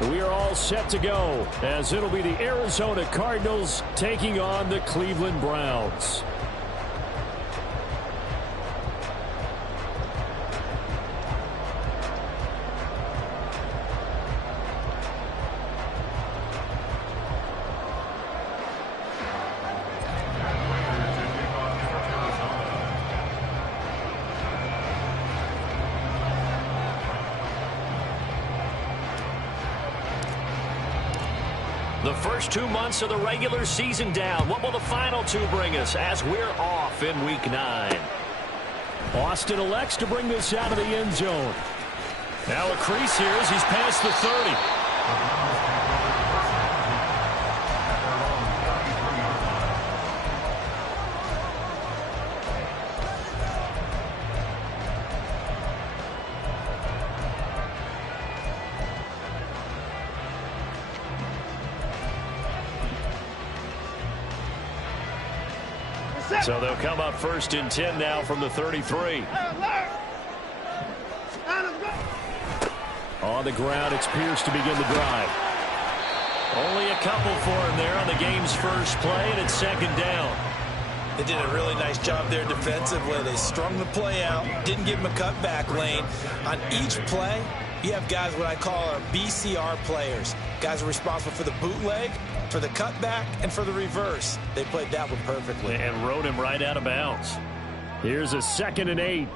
We are all set to go as it'll be the Arizona Cardinals taking on the Cleveland Browns. The first 2 months of the regular season down. What will the final 2 bring us as we're off in Week 9? Austin elects to bring this out of the end zone. Now a crease here as he's past the 30. So they'll come up 1st and 10 now from the 33. On the ground, it's Pierce to begin the drive. Only a couple for him there on the game's first play, and it's 2nd down. They did a really nice job there defensively. They strung the play out, didn't give him a cutback lane. On each play, you have guys what I call our BCR players. Guys are responsible for the bootleg, for the cutback, and for the reverse. They played that one perfectly. And rode him right out of bounds. Here's a 2nd and 8.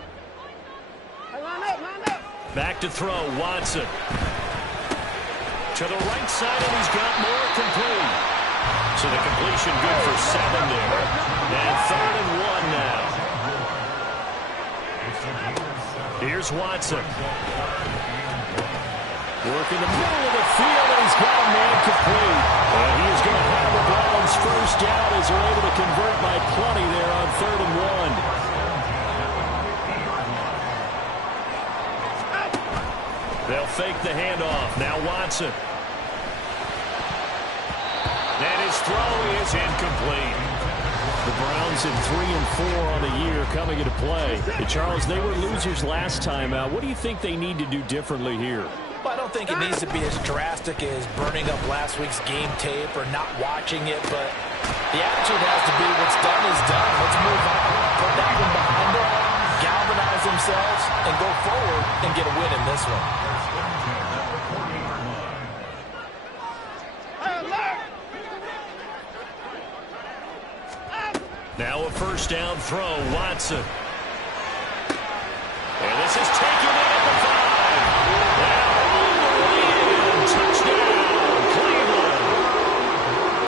Back to throw, Watson. To the right side, and he's got more complete. So the completion good for 7 there. And 3rd and 1 now. Here's Watson. Working the middle of the field, and he's got a man complete. And he is going to have the Browns first down as they're able to convert by plenty there on 3rd and 1. They'll fake the handoff. Now Watson. And his throw is incomplete. The Browns in 3 and 4 on the year coming into play. And Charles, they were losers last time out. What do you think they need to do differently here? Well, I don't think it needs to be as drastic as burning up last week's game tape or not watching it, but the attitude has to be what's done is done. Let's move on, put that one behind them, galvanize themselves, and go forward and get a win in this one. Now a 1st down throw, Watson. And this is taken in at the 5. Touchdown, Cleveland.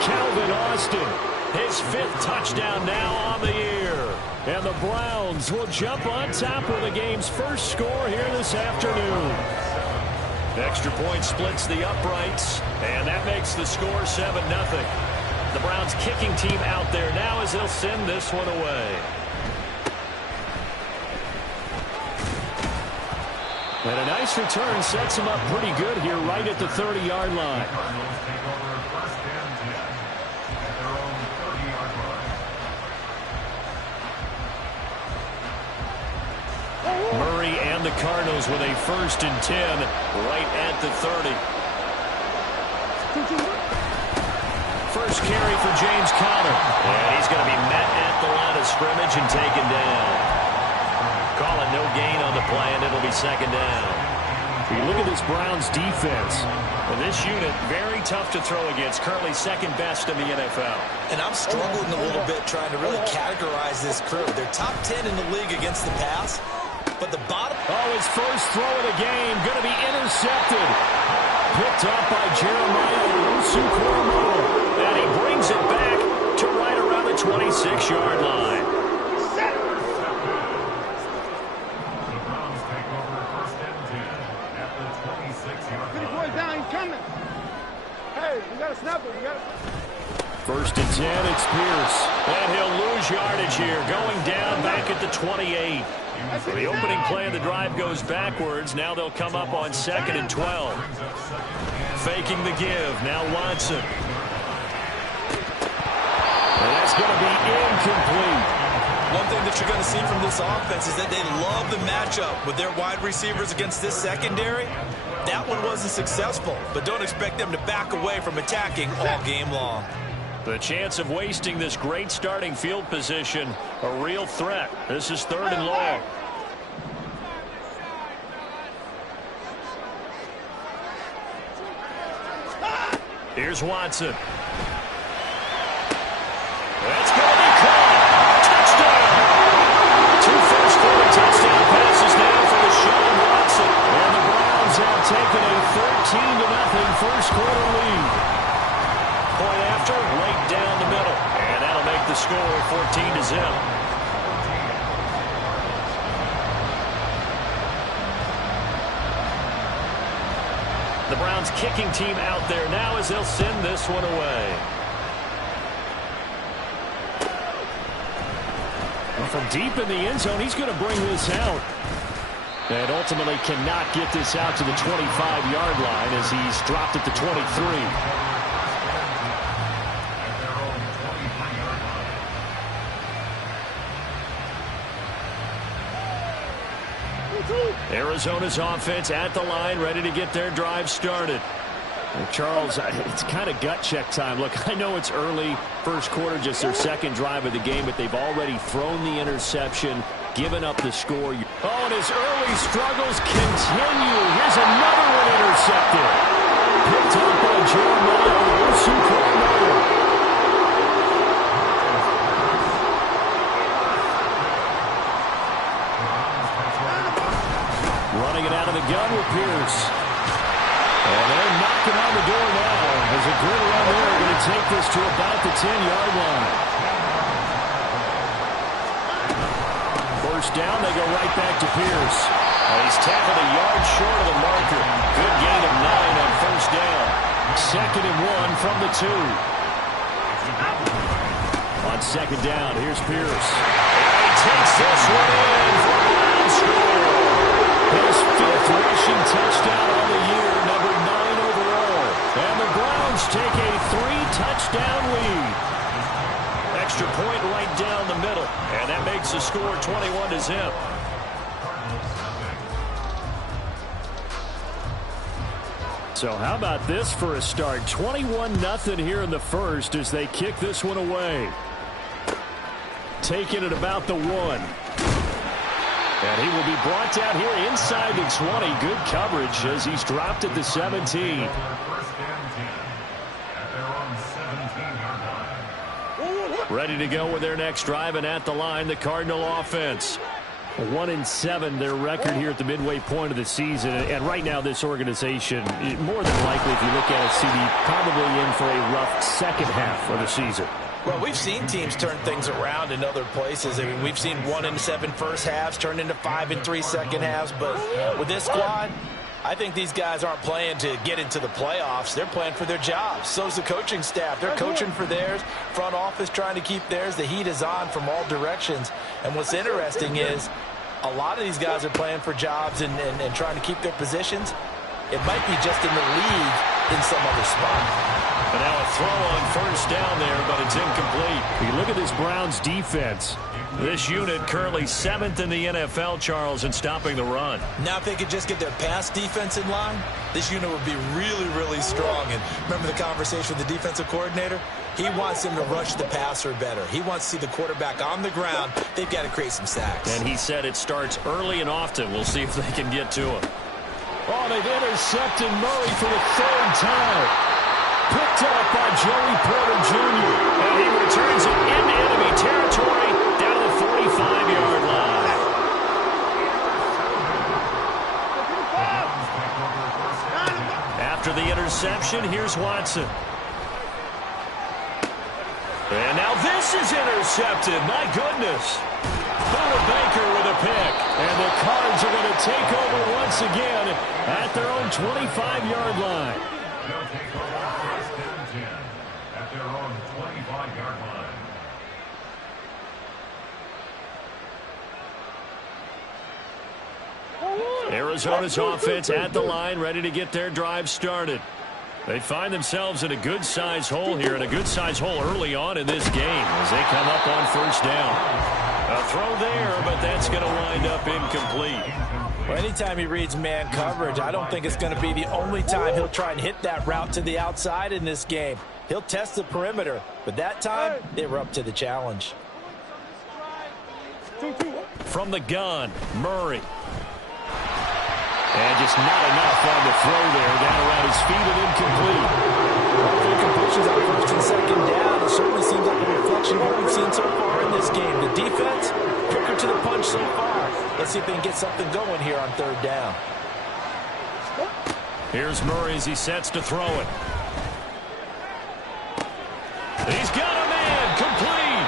Calvin Austin, his 5th touchdown now on the year. And the Browns will jump on top with the game's first score here this afternoon. Extra point splits the uprights, and that makes the score 7-0. The Browns kicking team out there now as they'll send this one away. And a nice return sets him up pretty good here right at the 30-yard line. Murray and the Cardinals with a 1st and 10 right at the 30. First carry for James Conner. And he's going to be met at the line of scrimmage and taken down. Calling no gain on the play, and it'll be 2nd down. You look at this Browns defense. And this unit, very tough to throw against. Currently 2nd best in the NFL. And I'm struggling a little bit trying to really categorize this crew. They're top 10 in the league against the pass, but the bottom... Oh, his first throw of the game going to be intercepted. Picked up by Jeremiah Owusu-Koramoah. And he brings it back to right around the 26-yard line. First and 10, it's Pierce. And he'll lose yardage here, going down back at the 28. The opening play of the drive goes backwards. Now they'll come up on 2nd and 12. Faking the give. Now Watson. And that's going to be incomplete. One thing that you're going to see from this offense is that they love the matchup with their wide receivers against this secondary. That one wasn't successful, but don't expect them to back away from attacking all game long. The chance of wasting this great starting field position, a real threat. This is 3rd and long. Here's Watson. That's going to be caught. Touchdown. 2 first-quarter touchdown passes now for Deshaun Watson. And the Browns have taken a 13-0 first-quarter lead. Point after, right down the middle. And that'll make the score 14-0. The Browns kicking team out there now as they'll send this one away. And from deep in the end zone, he's going to bring this out. And ultimately cannot get this out to the 25-yard line as he's dropped at the 23. Arizona's offense at the line, ready to get their drive started. Well, Charles, it's kind of gut check time. Look, I know it's early, first quarter, just their second drive of the game, but they've already thrown the interception, given up the score. Oh, and his early struggles continue. Here's another one intercepted. Picked up by Jeremiah Owusu-Koramoah. Running it out of the gun with Pierce. And they're knocking on the door now as a good run there. Going to take this to about the 10-yard line. First down, they go right back to Pierce. He's tackled a yard short of the marker. Good gain of 9 on first down. 2nd and 1 from the 2. On 2nd down, here's Pierce. And he takes this one in for a Browns score. His 5th rushing touchdown on the year, number 9 overall. And the Browns take a 3-touchdown lead. Extra point right down the middle. And that makes the score 21-0. So how about this for a start? 21-0 here in the first as they kick this one away. Taking it about the 1. And he will be brought down here inside the 20. Good coverage as he's dropped at the 17. Ready to go with their next drive, and at the line, the Cardinal offense. 1-7, their record here at the midway point of the season. And right now, this organization, more than likely, if you look at it, CD, probably in for a rough second half of the season. Well, we've seen teams turn things around in other places. I mean, we've seen 1-7 first halves turn into 5-3 second halves. But with this squad, I think these guys aren't playing to get into the playoffs. They're playing for their jobs. So's the coaching staff. They're coaching for theirs. Front office trying to keep theirs. The heat is on from all directions. And what's interesting is a lot of these guys are playing for jobs and trying to keep their positions. It might be just in the league in some other spot. And now a throw on first down there, but it's incomplete. You look at this Browns defense. This unit currently 7th in the NFL, Charles, in stopping the run. Now if they could just get their pass defense in line, this unit would be really, really strong. And remember the conversation with the defensive coordinator? He wants them to rush the passer better. He wants to see the quarterback on the ground. They've got to create some sacks. And he said it starts early and often. We'll see if they can get to him. Oh, they've intercepted Murray for the 3rd time. Picked up by Joey Porter Jr. And he returns it into enemy territory down to the 45-yard line. After the interception, here's Watson. And now this is intercepted. My goodness. Buda Baker with a pick. And the Cards are going to take over once again at their own 25-yard line. They'll take over first and 10 at their own 25-yard line. Arizona's offense at the line, ready to get their drive started. They find themselves in a good-sized hole here, and a good-sized hole early on in this game as they come up on first down. A throw there, but that's going to wind up incomplete. Well, anytime he reads man coverage, I don't think it's going to be the only time he'll try and hit that route to the outside in this game. He'll test the perimeter, but that time, they were up to the challenge. From the gun, Murray. And just not enough on the throw there. Down around his feet and incomplete. Incompletions on first and second down. It certainly seems like a reflection of what we've seen so far in this game. The defense, quicker to the punch so far. Let's see if they can get something going here on third down. Here's Murray as he sets to throw it. He's got a man complete.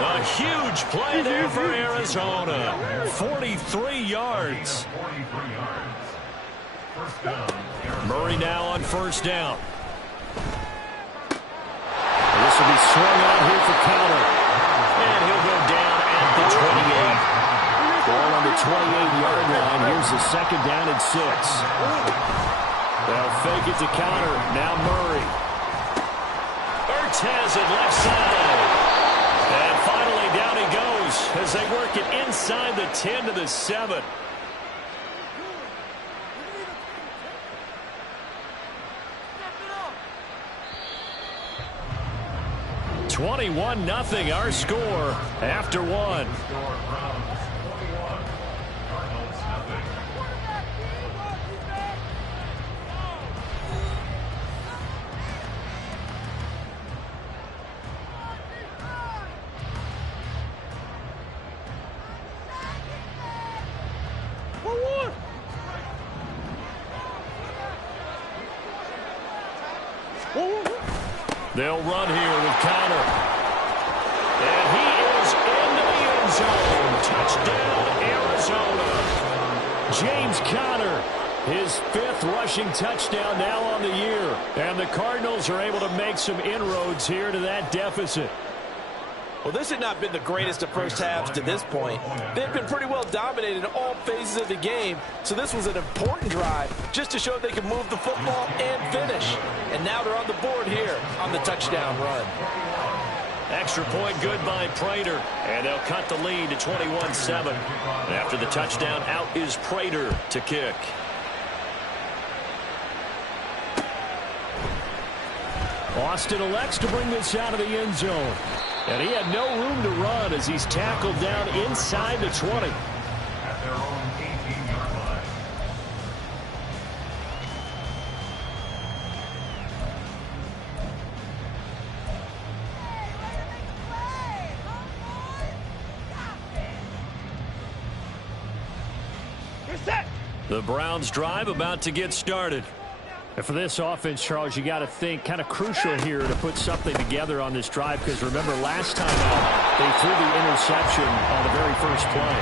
A huge play there for Arizona. 43 yards. Murray now on first down. This will be swung out here for counter. And he'll go down at the 28. Ball on the 28-yard line. Here's the second down and 6. They'll fake it to counter. Now Murray. Has it left side. And finally down he goes as they work it inside the 10 to the 7. (21-0) our score after one. They'll run here with Conner. And he is into the end zone. Touchdown, Arizona. James Conner, his 5th rushing touchdown now on the year. And the Cardinals are able to make some inroads here to that deficit. Well, this had not been the greatest of first halves to this point. They've been pretty well dominated in all phases of the game, so this was an important drive just to show they can move the football and finish. And now they're on the board here on the touchdown run. Extra point good by Prater, and they'll cut the lead to 21-7. After the touchdown, out is Prater to kick. Austin elects to bring this out of the end zone. And he had no room to run as he's tackled down inside the 20. At their own 18-yard line. The Browns drive about to get started. And for this offense, Charles, you got to think kind of crucial here to put something together on this drive, because remember last time out, they threw the interception on the very first play.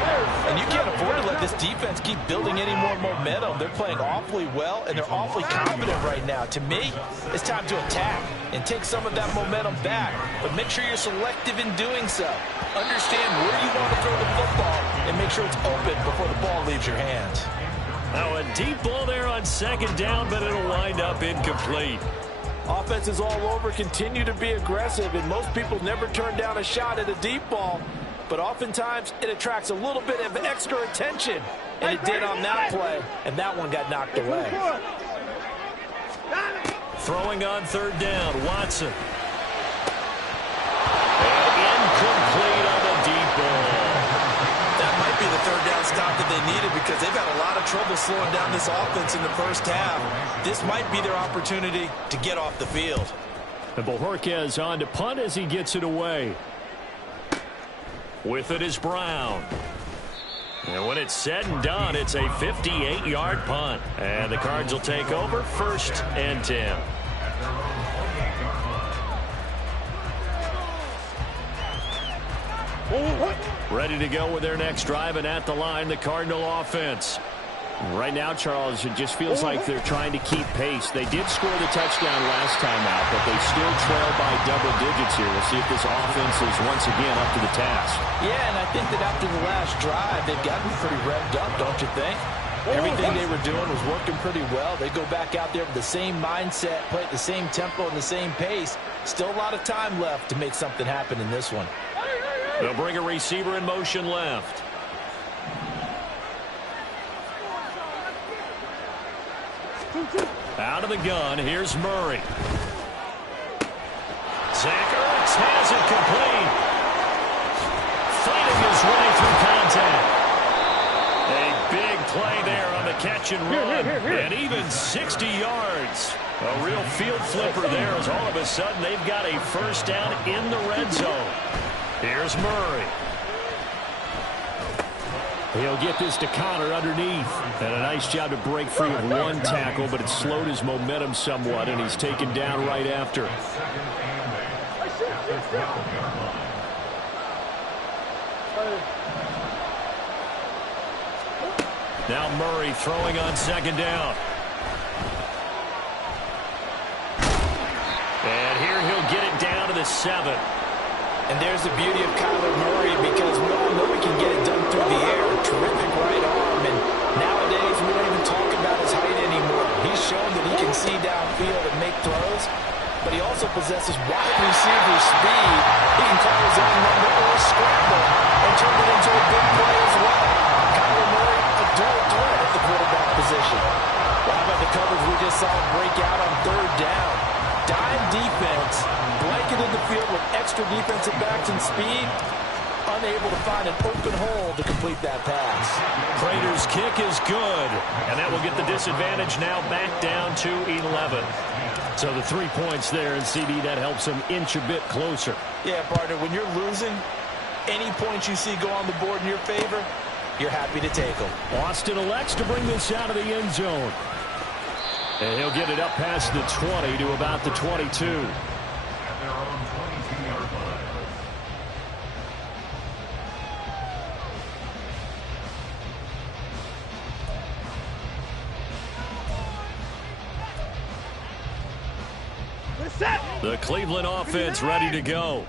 And you can't afford to let this defense keep building any more momentum. They're playing awfully well, and they're awfully confident right now. To me, it's time to attack and take some of that momentum back, but make sure you're selective in doing so. Understand where you want to throw the football and make sure it's open before the ball leaves your hands. Now a deep ball there on second down, but it'll wind up incomplete. Offenses all over continue to be aggressive, and most people never turn down a shot at a deep ball. But oftentimes, it attracts a little bit of extra attention. And it did on that play, and that one got knocked away. Throwing on third down, Watson. And incomplete on the deep ball. That might be the third down stop that they needed, because they've had a lot of trouble slowing down this offense in the first half. This might be their opportunity to get off the field. And Bojorquez on to punt as he gets it away. With it is Brown. And when it's said and done, it's a 58-yard punt. And the Cards will take over 1st and 10. Ready to go with their next drive, and at the line, the Cardinal offense. Right now, Charles, it just feels like they're trying to keep pace. They did score the touchdown last time out, but they still trail by double digits here. We'll see if this offense is once again up to the task. Yeah, and I think that after the last drive, they've gotten pretty revved up, don't you think? Everything they were doing was working pretty well. They go back out there with the same mindset, play at the same tempo and the same pace. Still a lot of time left to make something happen in this one. They'll bring a receiver in motion left. Out of the gun, here's Murray. Zach Ertz has it complete. Fighting his way through contact. A big play there on the catch and run. And even 60 yards. A real field flipper there as all of a sudden they've got a first down in the red zone. Here's Murray. He'll get this to Connor underneath. And a nice job to break free of one tackle, but it slowed his momentum somewhat, and he's taken down right after. Now Murray throwing on second down. And here he'll get it down to the 7. And there's the beauty of Kyler Murray, because we all know he can get it done through the air. Terrific right arm, and nowadays we don't even talk about his height anymore. He's shown that he can see downfield and make throws, but he also possesses wide receiver speed. He can call his own number or scramble and turn it into a big play as well. Kyler Murray, a dual threat at the quarterback position. Well, how about the coverage we just saw him break out on third down? Dime defense, blanketed the field with extra defensive backs and speed, unable to find an open hole to complete that pass. Prater's kick is good, and that will get the disadvantage now back down to 11. So the 3 points there, and CD, that helps him inch a bit closer. Yeah, partner, when you're losing, any points you see go on the board in your favor, you're happy to take them. Austin elects to bring this out of the end zone. And he'll get it up past the 20 to about the 22. At their own 22-yard line. The Cleveland offense ready to go.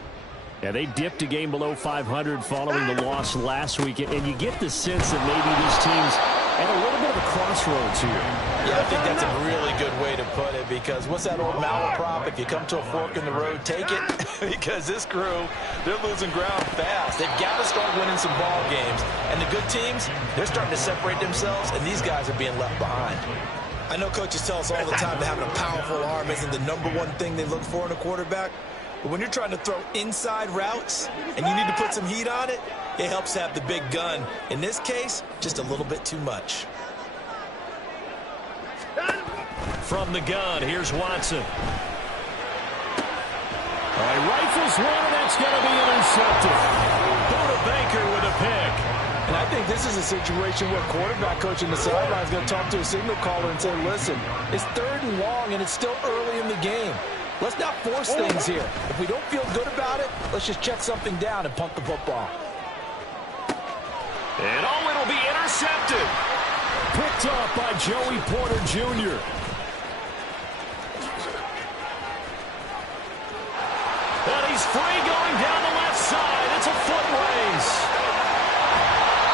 Yeah, they dipped a game below 500 following the loss last week, and you get the sense that maybe these teams at a little bit of a crossroads here. Yeah, I think that's a really good way to put it, because what's that old malaprop? If you come to a fork in the road, take it. Because this crew, they're losing ground fast. They've got to start winning some ball games. And the good teams, they're starting to separate themselves, and these guys are being left behind. I know coaches tell us all the time that having a powerful arm isn't the #1 thing they look for in a quarterback. But when you're trying to throw inside routes and you need to put some heat on it, it helps to have the big gun. In this case, just a little bit too much. From the gun, here's Watson. All right, rifles one, and that's going to be intercepted. Buda Baker with a pick. And I think this is a situation where quarterback coach in the sideline is going to talk to a signal caller and say, listen, it's 3rd and long, and it's still early in the game. Let's not force things here. If we don't feel good about it, let's just check something down and punt the football. And it'll be intercepted. Picked up by Joey Porter Jr. And he's free going down the left side. It's a foot race.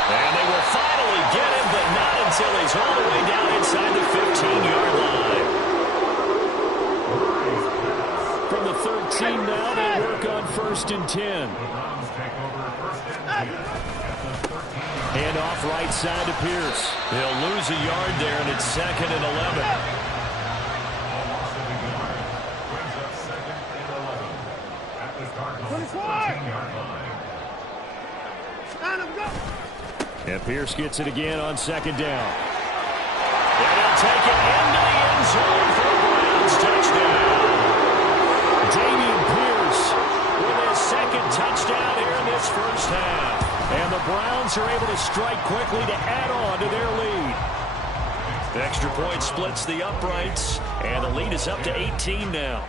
And they will finally get him, but not until he's all the way down inside the 15-yard line. From the 13 now, they work on 1st and 10. Hand off right side to Pierce. He'll lose a yard there, and it's 2nd and 11. And Pierce gets it again on 2nd down. And he'll take it into the end zone for a Browns touchdown. Dameon Pierce with his 2nd touchdown here in this first half. And the Browns are able to strike quickly to add on to their lead. The extra point splits the uprights, and the lead is up to 18 now.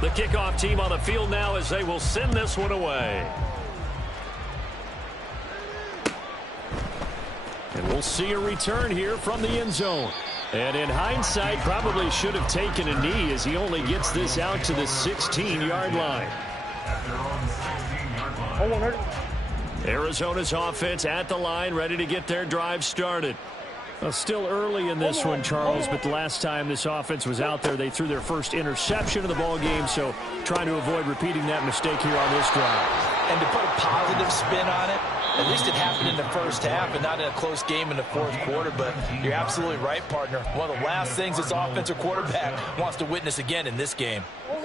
The kickoff team on the field now as they will send this one away. And we'll see a return here from the end zone. And in hindsight, probably should have taken a knee as he only gets this out to the 16-yard line. Arizona's offense at the line, ready to get their drive started. Well, still early in this one, Charles, but the last time this offense was out there, they threw their first interception of the ball game, so trying to avoid repeating that mistake here on this drive. And to put a positive spin on it, At least it happened in the first half and not in a close game in the fourth quarter. But you're absolutely right, partner. One of the last things this offensive quarterback wants to witness again in this game.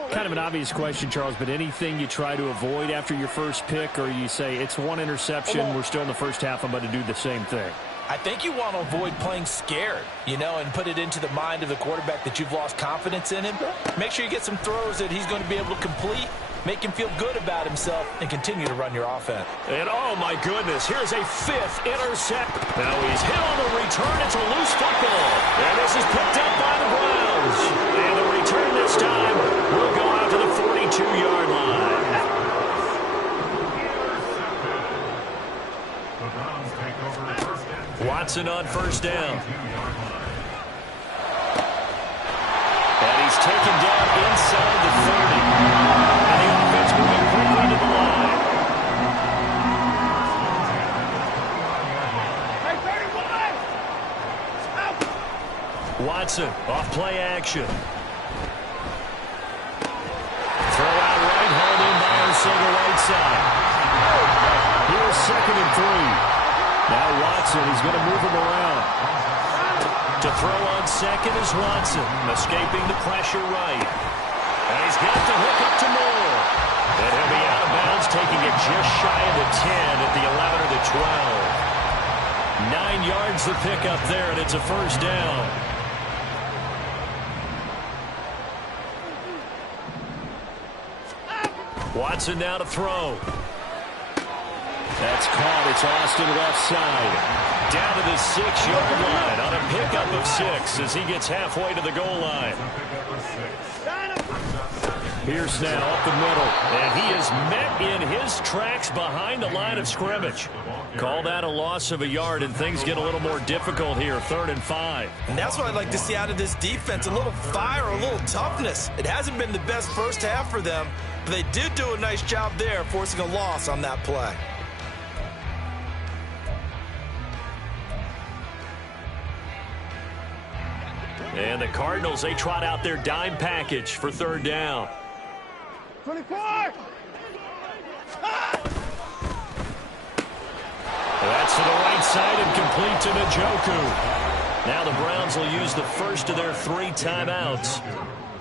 Kind of an obvious question, Charles, but anything you try to avoid after your first pick, or you say it's one interception, we're still in the first half, I'm going to do the same thing? I think you want to avoid playing scared, and put it into the mind of the quarterback that you've lost confidence in him. Make sure you get some throws that he's going to be able to complete, make him feel good about himself, and continue to run your offense. And, oh, my goodness, here's a fifth intercept. Now he's hit on the return. It's a loose football. And this is picked up by the Browns. And the return this time will go out to the 42-yard line. Watson on first down. And he's taken down inside the 30. And the offense moving quickly to the line. Watson off play action. Throw out right, hauled in by Arcega right side. Here's 2nd and 3. Now Watson, he's going to move him around. To throw on second is Watson, escaping the pressure right. And he's got the hook up to Moore. And he'll be out of bounds, taking it just shy of the 10 at the 11 or the 12. 9 yards the pickup there, and it's a first down. Watson now to throw. That's caught. It's Austin left side. Down to the 6-yard line on a pickup of 6 as he gets halfway to the goal line. Pierce now up the middle. And he is met in his tracks behind the line of scrimmage. Call that a loss of a yard, and things get a little more difficult here. 3rd and 5. And that's what I'd like to see out of this defense. A little fire, a little toughness. It hasn't been the best first half for them, but they did do a nice job there, forcing a loss on that play. And the Cardinals, they trot out their dime package for 3rd down. 24! That's to the right side and complete to Njoku. Now the Browns will use the first of their 3 timeouts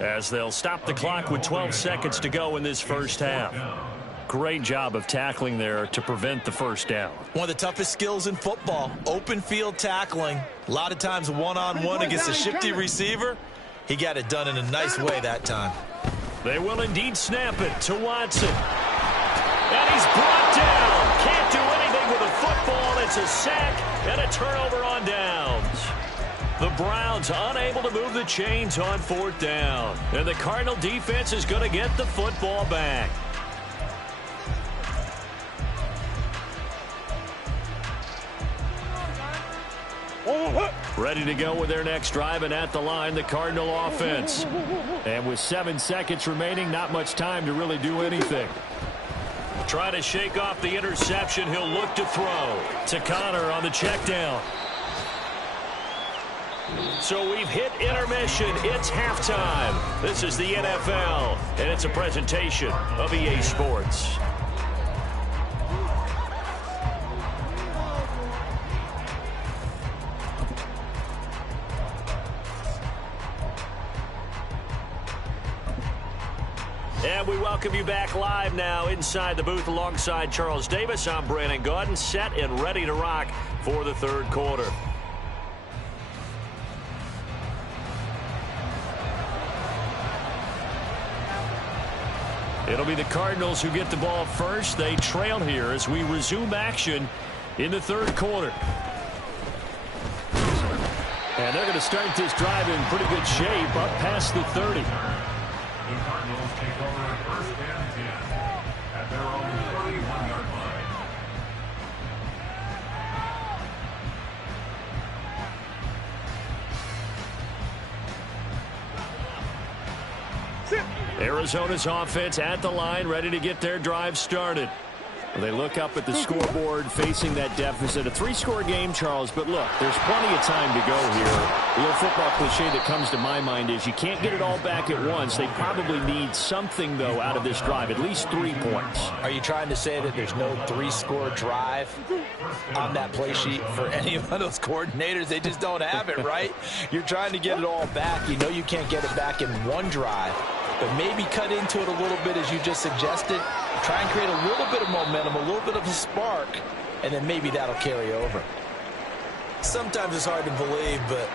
as they'll stop the clock with 12 seconds to go in this first half. Great job of tackling there to prevent the first down. One of the toughest skills in football, open field tackling. A lot of times one-on-one against a shifty receiver. He got it done in a nice way that time. They will indeed snap it to Watson. And he's brought down. Can't do anything with a football. It's a sack and a turnover on downs. The Browns unable to move the chains on 4th down. And the Cardinal defense is going to get the football back. Ready to go with their next drive, and at the line, the Cardinal offense. And with 7 seconds remaining, not much time to really do anything. Trying to shake off the interception, he'll look to throw. To Connor on the check down. So we've hit intermission. It's halftime. This is the NFL, and it's a presentation of EA Sports. And we welcome you back live now inside the booth alongside Charles Davis. I'm Brandon Gaudin, set and ready to rock for the 3rd quarter. It'll be the Cardinals who get the ball first. They trail here as we resume action in the 3rd quarter. And they're going to start this drive in pretty good shape up past the 30. The Cardinals take over at 1st and 10 at their own 31-yard line. Arizona's offense at the line, ready to get their drive started. They look up at the scoreboard, facing that deficit. A 3-score game, Charles, but look, there's plenty of time to go here. The old football cliche that comes to my mind is you can't get it all back at once. They probably need something, though, out of this drive, at least 3 points. Are you trying to say that there's no 3-score drive on that play sheet for any of those coordinators? They just don't have it, right? You're trying to get it all back. You know you can't get it back in one drive, but maybe cut into it a little bit as you just suggested. Try and create a little bit of momentum, a little bit of a spark, and then maybe that'll carry over. Sometimes it's hard to believe, but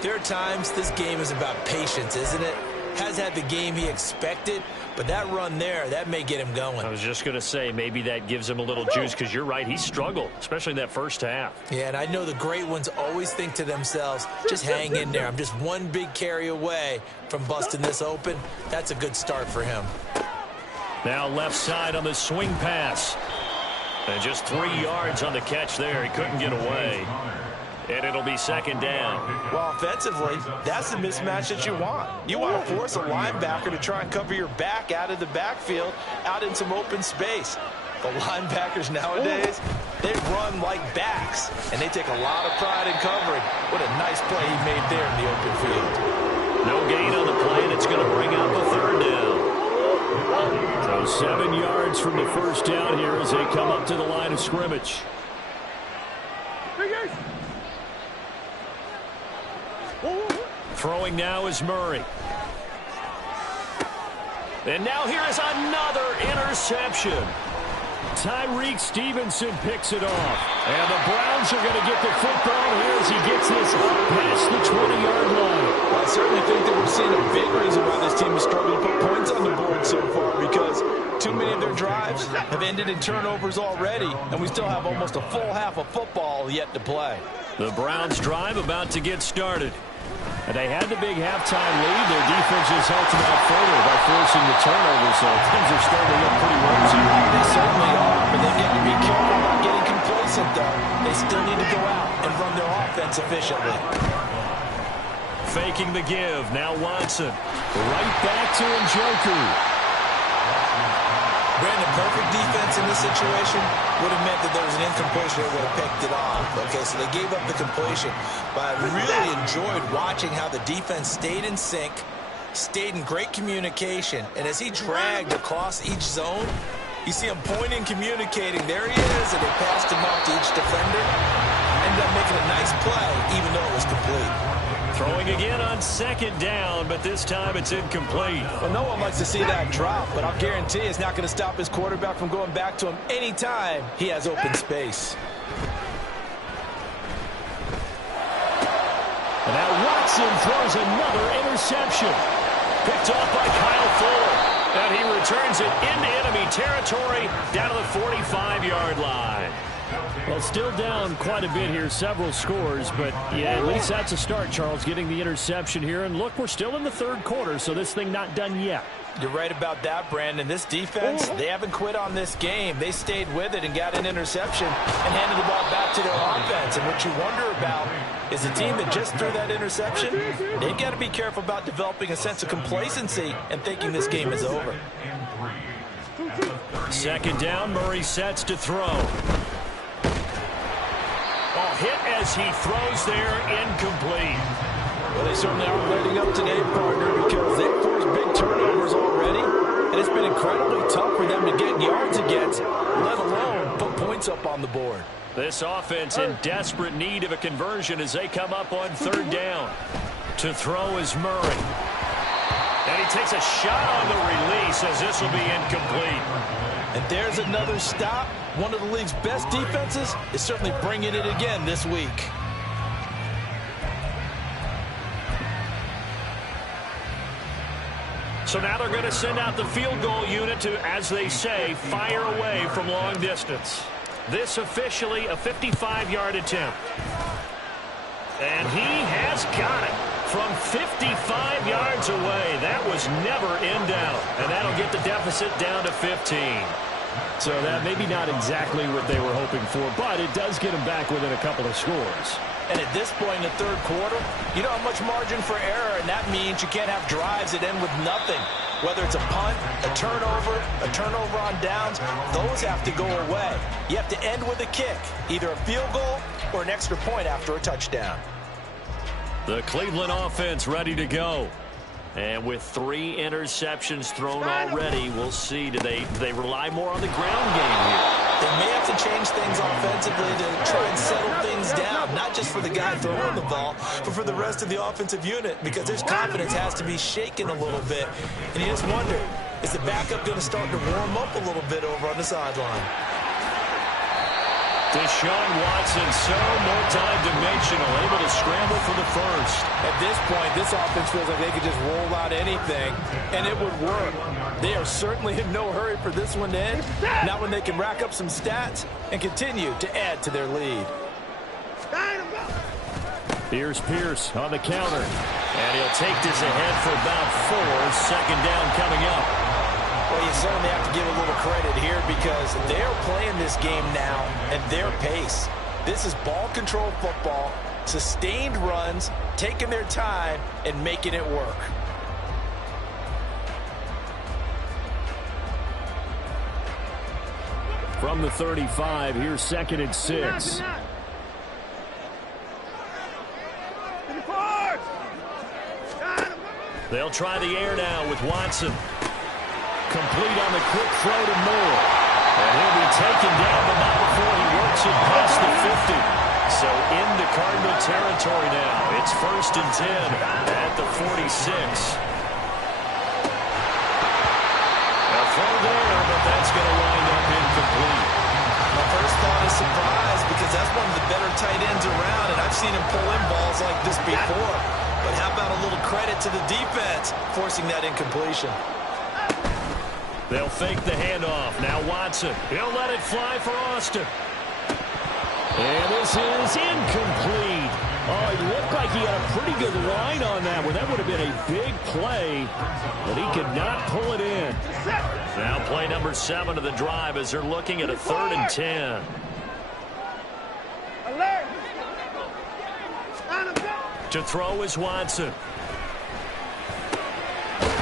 there are times this game is about patience, isn't it? Has had the game he expected, but that run there, that may get him going. I was just going to say, maybe that gives him a little juice, because you're right, he struggled, especially in that first half. Yeah, and I know the great ones always think to themselves, just hang in there. I'm just one big carry away from busting this open. That's a good start for him. Now left side on the swing pass. And just 3 yards on the catch there. He couldn't get away. And it'll be second down. Well, offensively, that's the mismatch that you want. You want to force a linebacker to try and cover your back out of the backfield, out in some open space. The linebackers nowadays, they run like backs, and they take a lot of pride in covering. What a nice play he made there in the open field. No gain on the play, and it's going to bring out the third down. So 7 yards from the first down here as they come up to the line of scrimmage. Throwing now is Murray. And now here is another interception. Tyreek Stevenson picks it off. And the Browns are going to get the football here as he gets this past the 20-yard line. Well, I certainly think that we're seeing a big reason why this team has struggled to put points on the board so far, because too many of their drives have ended in turnovers already, and we still have almost a full half of football yet to play. The Browns drive about to get started. And they had the big halftime lead. Their defense just helped them out further by forcing the turnover, so things are starting to look pretty rosy. They certainly are, but they've got to be careful about getting complacent, though. They still need to go out and run their offense efficiently. Faking the give. Now Watson. Right back to Njoku. Brandon, perfect defense in this situation would have meant that there was an incompletion that would have picked it off. Okay, so they gave up the completion. But I really enjoyed watching how the defense stayed in sync, stayed in great communication. And as he dragged across each zone, you see him pointing, communicating. There he is, and they passed him off to each defender. Ended up making a nice play, even though it was complete. Throwing again on second down, but this time it's incomplete. Well, no one likes to see that drop, but I'll guarantee it's not going to stop his quarterback from going back to him anytime he has open space. And now Watson throws another interception. Picked off by Kyle Fuller. And he returns it into enemy territory down to the 45-yard line. Well, still down quite a bit here, several scores, but yeah, at least that's a start, Charles, getting the interception here. And look, we're still in the third quarter, so this thing not done yet. You're right about that, Brandon. This defense, they haven't quit on this game. They stayed with it and got an interception and handed the ball back to their offense. And what you wonder about is the team that just threw that interception, they've got to be careful about developing a sense of complacency and thinking this game is over. Second down, Murray sets to throw. Oh, hit as he throws there, incomplete. Well, they certainly aren't letting up today, partner, because they've forced big turnovers already, and it's been incredibly tough for them to get yards against, let alone put points up on the board. This offense in desperate need of a conversion as they come up on third down. To throw is Murray. And he takes a shot on the release as this will be incomplete. And there's another stop. One of the league's best defenses is certainly bringing it again this week. So now they're going to send out the field goal unit to, as they say, fire away from long distance. This officially a 55-yard attempt. And he has got it from 55 yards away. That was never in doubt. And that'll get the deficit down to 15. So that maybe not exactly what they were hoping for, but it does get them back within a couple of scores. And at this point in the third quarter, you don't have much margin for error, and that means you can't have drives that end with nothing. Whether it's a punt, a turnover on downs, those have to go away. You have to end with a kick, either a field goal or an extra point after a touchdown. The Cleveland offense ready to go. And with 3 interceptions thrown already, we'll see. Do they rely more on the ground game here? They may have to change things offensively to try and settle things down, not just for the guy throwing the ball, but for the rest of the offensive unit, because their confidence has to be shaken a little bit. And you just wonder, is the backup going to start to warm up a little bit over on the sideline? Deshaun Watson, so multi-dimensional, able to scramble for the first. At this point, this offense feels like they could just roll out anything, and it would work. They are certainly in no hurry for this one to end, not when they can rack up some stats and continue to add to their lead. Here's Pierce on the counter, and he'll take this ahead for about 4. Second down coming up. Well, you certainly have to give a little credit here because they're playing this game now at their pace. This is ball control football, sustained runs, taking their time, and making it work. From the 35, here's 2nd and 6. They'll try the air now with Watson. Complete on the quick throw to Moore. And he'll be taken down, but not before he works it past the 50. So into Cardinal territory now. It's 1st and 10 at the 46. A throw there, but that's going to wind up incomplete. My first thought is surprise because that's one of the better tight ends around, and I've seen him pull in balls like this before. But how about a little credit to the defense forcing that incompletion? They'll fake the handoff. Now Watson. He'll let it fly for Austin. And this is incomplete. Oh, he looked like he had a pretty good line on that one. That would have been a big play, but he could not pull it in. Now play number 7 of the drive as they're looking at a 3rd and 10. To throw is Watson.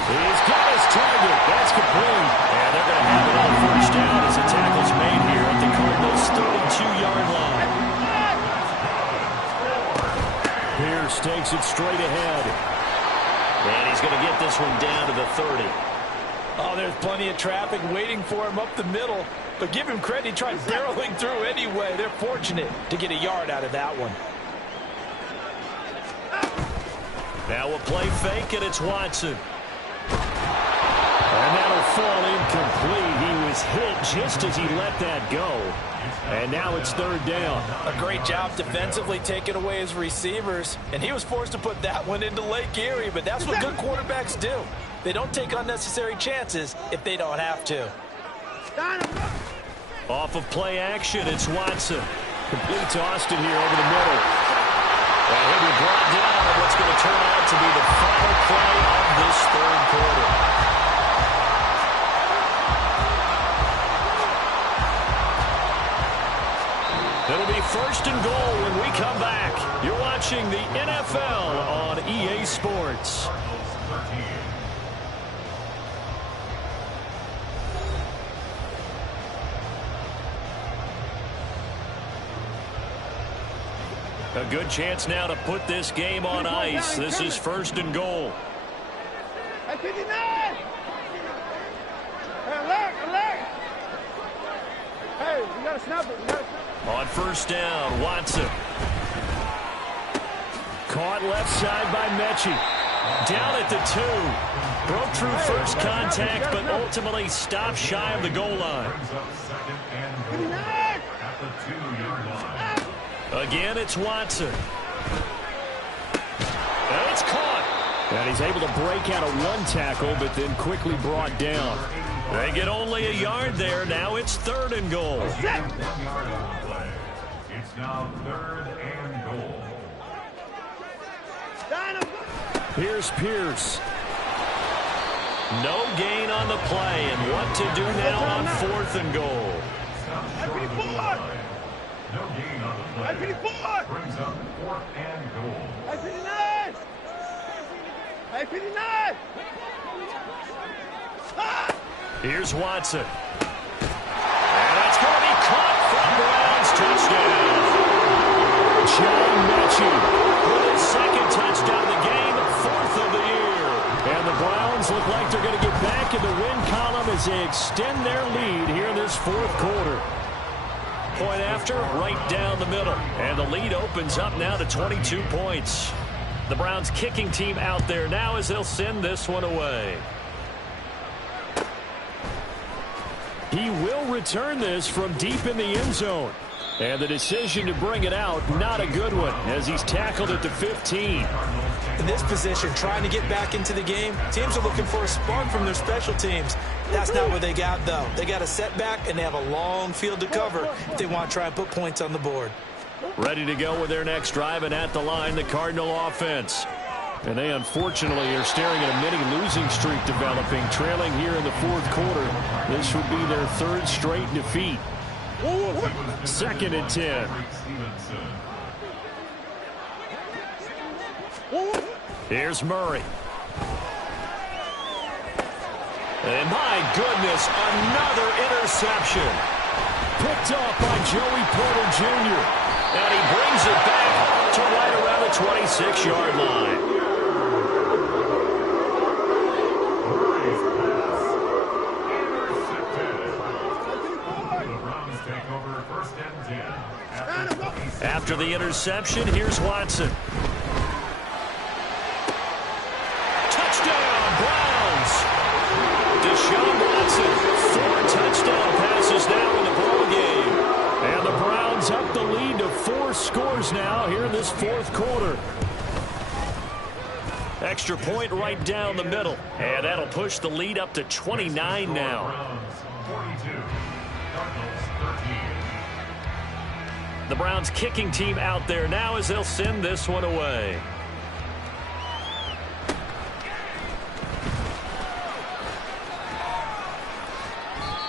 He's got his target. That's complete. And they're going to have another 1st down as the tackle's made here at the Cardinals' 32-yard line. Pierce takes it straight ahead. And he's going to get this one down to the 30. Oh, there's plenty of traffic waiting for him up the middle. But give him credit, he tried barreling through anyway. They're fortunate to get a yard out of that one. Now we'll play fake, and it's Watson. And that'll fall incomplete. He was hit just as he let that go. And now it's 3rd down. A great job defensively taking away his receivers. And he was forced to put that one into Lake Erie. But that's what good quarterbacks do. They don't take unnecessary chances if they don't have to. Off of play action, it's Watson. Complete to Austin here over the middle. And he'll be brought down on what's going to turn out to be the final play of this 3rd quarter. It'll be 1st and goal when we come back. You're watching the NFL on EA Sports. A good chance now to put this game on ice. This is 1st and goal. Hey, you gotta snap it. On 1st down, Watson. Caught left side by Mechie. Down at the 2. Broke through first contact, but ultimately stopped shy of the goal line. Again, it's Watson. And it's caught. And he's able to break out of 1 tackle, but then quickly brought down. They get only a yard there. Now it's 3rd and goal. It's now 3rd and goal. Here's Pierce. No gain on the play, and what to do now on 4th and goal. No gain on the play. Brings up 4th and goal. Here's Watson. And that's going to be caught for Browns touchdown. John Mechie with his 2nd touchdown of the game, 4th of the year. And the Browns look like they're going to get back in the win column as they extend their lead here in this 4th quarter. Point after, right down the middle. And the lead opens up now to 22 points. The Browns kicking team out there now as they'll send this one away. He will return this from deep in the end zone. And the decision to bring it out, not a good one, as he's tackled at the 15. In this position, trying to get back into the game, teams are looking for a spark from their special teams. That's not what they got, though. They got a setback, and they have a long field to cover if they want to try and put points on the board. Ready to go with their next drive, and at the line, the Cardinal offense. And they, unfortunately, are staring at a mini losing streak developing, trailing here in the 4th quarter. This would be their 3rd straight defeat. 2nd and 10. Here's Murray. And my goodness, another interception. Picked off by Joey Porter Jr. And he brings it back to right around the 26-yard line. After the interception, here's Watson. Touchdown, Browns! Deshaun Watson, 4 touchdown passes now in the ballgame. And the Browns up the lead to 4 scores now here in this 4th quarter. Extra point right down the middle. And that'll push the lead up to 29 now. The Browns kicking team out there now as they'll send this one away.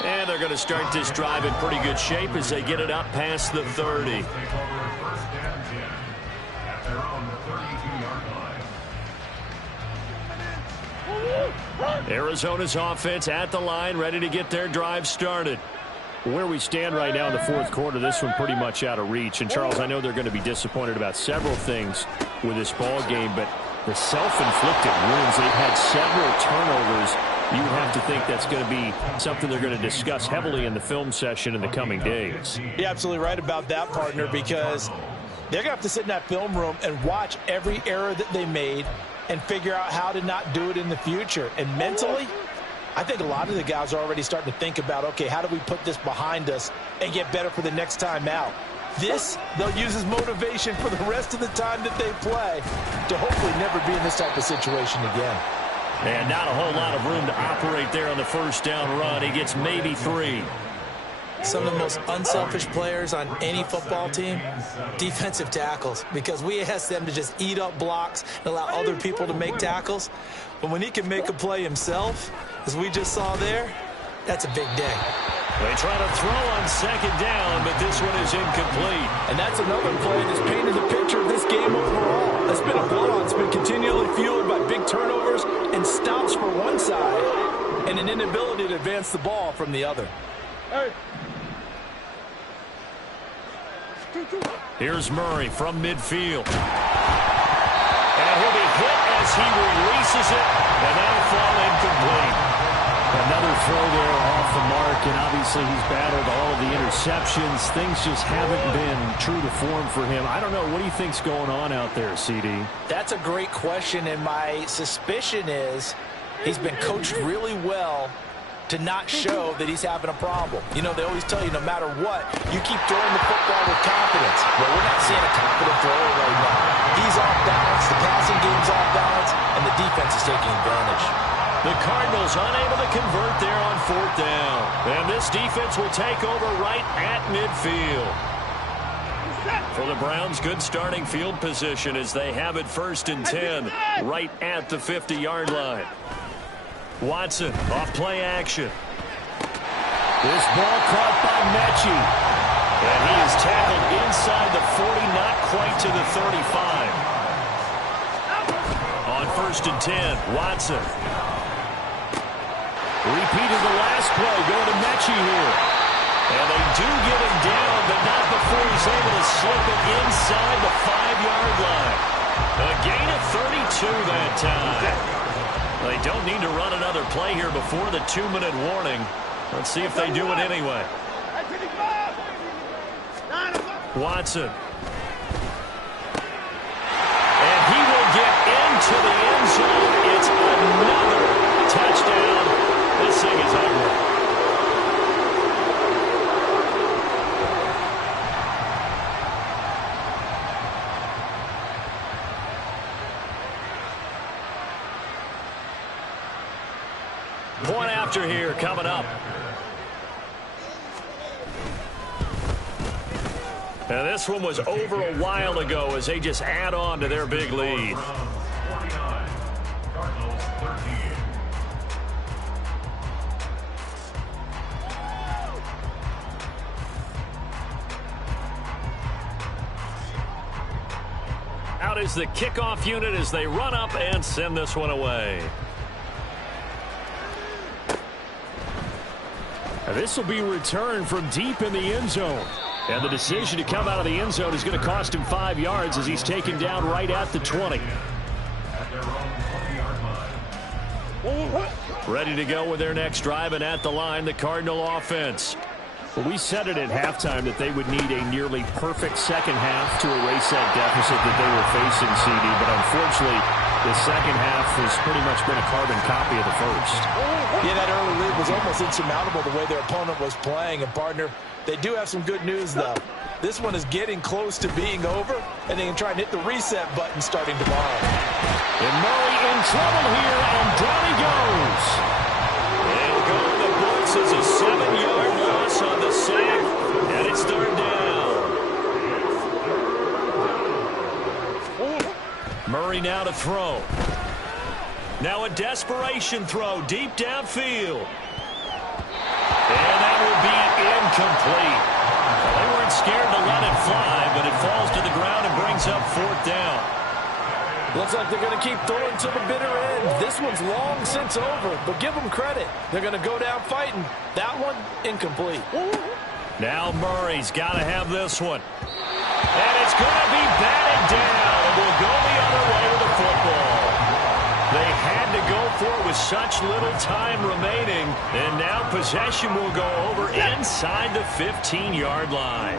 And they're going to start this drive in pretty good shape as they get it up past the 30. Arizona's offense at the line, ready to get their drive started. Where we stand right now in the 4th quarter, this one pretty much out of reach. And, Charles, I know they're going to be disappointed about several things with this ball game, but the self-inflicted wounds, they've had several turnovers. You have to think that's going to be something they're going to discuss heavily in the film session in the coming days. You're absolutely right about that, partner, because they're going to have to sit in that film room and watch every error that they made and figure out how to not do it in the future. And mentally, I think a lot of the guys are already starting to think about, okay, how do we put this behind us and get better for the next time out? This, they'll use as motivation for the rest of the time that they play to hopefully never be in this type of situation again. And not a whole lot of room to operate there on the 1st down run. He gets maybe 3. Some of the most unselfish players on any football team, defensive tackles, because we ask them to just eat up blocks and allow other people to make tackles. But when he can make a play himself, as we just saw there, that's a big day. They try to throw on 2nd down, but this one is incomplete. And that's another play that's painted the picture of this game overall. It's been a blowout. It's been continually fueled by big turnovers and stops for one side and an inability to advance the ball from the other. Hey. Here's Murray from midfield. And he'll be hit as he releases it, and that'll fall incomplete. Another throw there off the mark, and obviously he's battled all of the interceptions. Things just haven't been true to form for him. I don't know. What do you think's going on out there, CD? That's a great question, and my suspicion is he's been coached really well to not show that he's having a problem. You know, they always tell you no matter what, you keep throwing the football with confidence. Well, we're not seeing a confident thrower right now. He's off balance, the passing game's off balance, and the defense is taking advantage. The Cardinals unable to convert there on 4th down. And this defense will take over right at midfield. For the Browns, good starting field position as they have it 1st and 10 right at the 50-yard line. Watson off play action. This ball caught by Mechie. And he is tackled inside the 40, not quite to the 35. On 1st and 10, Watson. Repeated the last play, going to Mechie here. And they do get him down, but not before he's able to slip it inside the 5-yard line. A gain of 32 that time. They don't need to run another play here before the 2-minute warning. Let's see if they do it anyway. Watson. And he will get into the end zone. It's another touchdown. This thing is ugly. Point after here coming up. And this one was over a while ago as they just add on to their big lead. Out is the kickoff unit as they run up and send this one away. This will be returned from deep in the end zone. And the decision to come out of the end zone is going to cost him 5 yards as he's taken down right at the 20. Ready to go with their next drive, and at the line, the Cardinal offense. Well, we said it at halftime that they would need a nearly perfect second half to erase that deficit that they were facing, CD. But unfortunately, the second half has pretty much been a carbon copy of the first. Yeah, that early lead was almost insurmountable the way their opponent was playing. And, partner, they do have some good news, though. This one is getting close to being over, and they can try and hit the reset button starting tomorrow. And Murray in trouble here, and down he goes. And go to the books as a 7-yard loss on the sack, and it's third down. Murray now to throw. Now a desperation throw deep downfield. And that will be incomplete. Well, they weren't scared to let it fly, but it falls to the ground and brings up fourth down. Looks like they're going to keep throwing to the bitter end. This one's long since over, but give them credit. They're going to go down fighting. That one, incomplete. Now Murray's got to have this one. And it's going to be batted down. And will go the other way with the football. They had to go for it with such little time remaining. And now possession will go over inside the 15-yard line.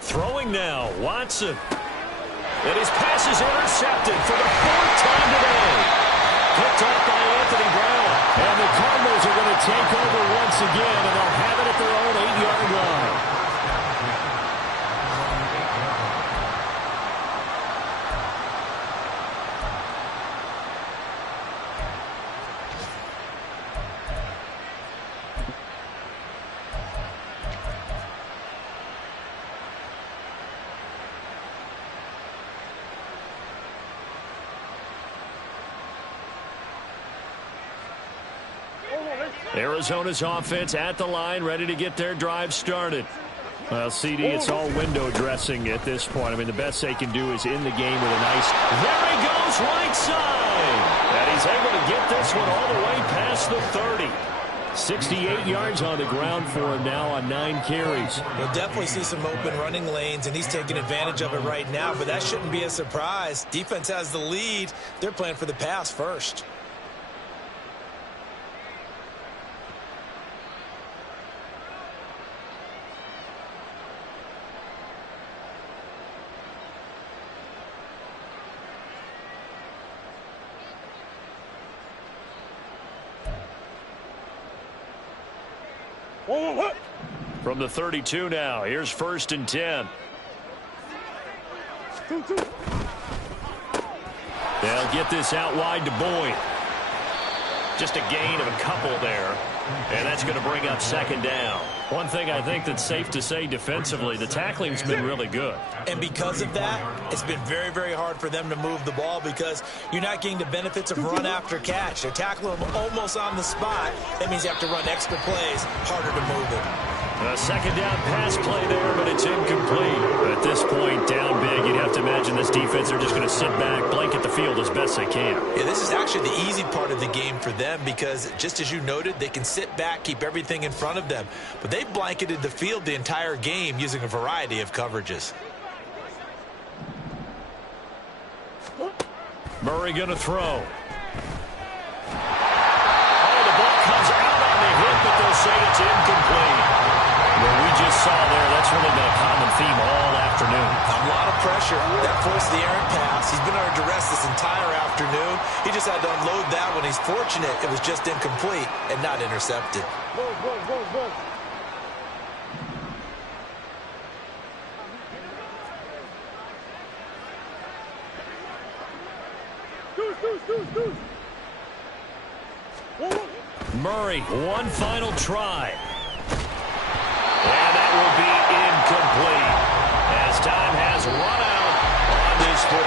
Throwing now, Watson. And his pass is intercepted for the 4th time today. Picked off by Anthony Brown. And the Cardinals are going to take over once again, and they'll have it at their own 8-yard line. Arizona's offense at the line, ready to get their drive started. Well, CD, it's all window dressing at this point. I mean, the best they can do is in the game with a nice... There he goes, right side! And he's able to get this one all the way past the 30. 68 yards on the ground for him now on 9 carries. We'll definitely see some open running lanes, and he's taking advantage of it right now, but that shouldn't be a surprise. Defense has the lead. They're playing for the pass first. From the 32 now, here's 1st and 10. They'll get this out wide to Boyd. Just a gain of a couple there, and that's going to bring up 2nd down. One thing I think that's safe to say defensively, the tackling's been really good. And because of that, it's been very, very hard for them to move the ball because you're not getting the benefits of run after catch. They're tackling them almost on the spot. That means you have to run extra plays, harder to move it. A 2nd down pass play there, but it's incomplete. At this point, down big, you'd have to imagine this this defense, they're just going to sit back, blanket the field as best they can. Yeah, this is actually the easy part of the game for them because, just as you noted, they can sit back, keep everything in front of them. But they've blanketed the field the entire game using a variety of coverages. Murray going to throw. Oh, the ball comes out on the hit, but they'll say it's incomplete. What we just saw there, that's really been a common theme all afternoon. A lot of pressure. That forced the errant pass. He's been under duress this entire afternoon. He just had to unload that one. He's fortunate it was just incomplete and not intercepted. Go, go, go, go. Deuce. Murray, one final try. And that will be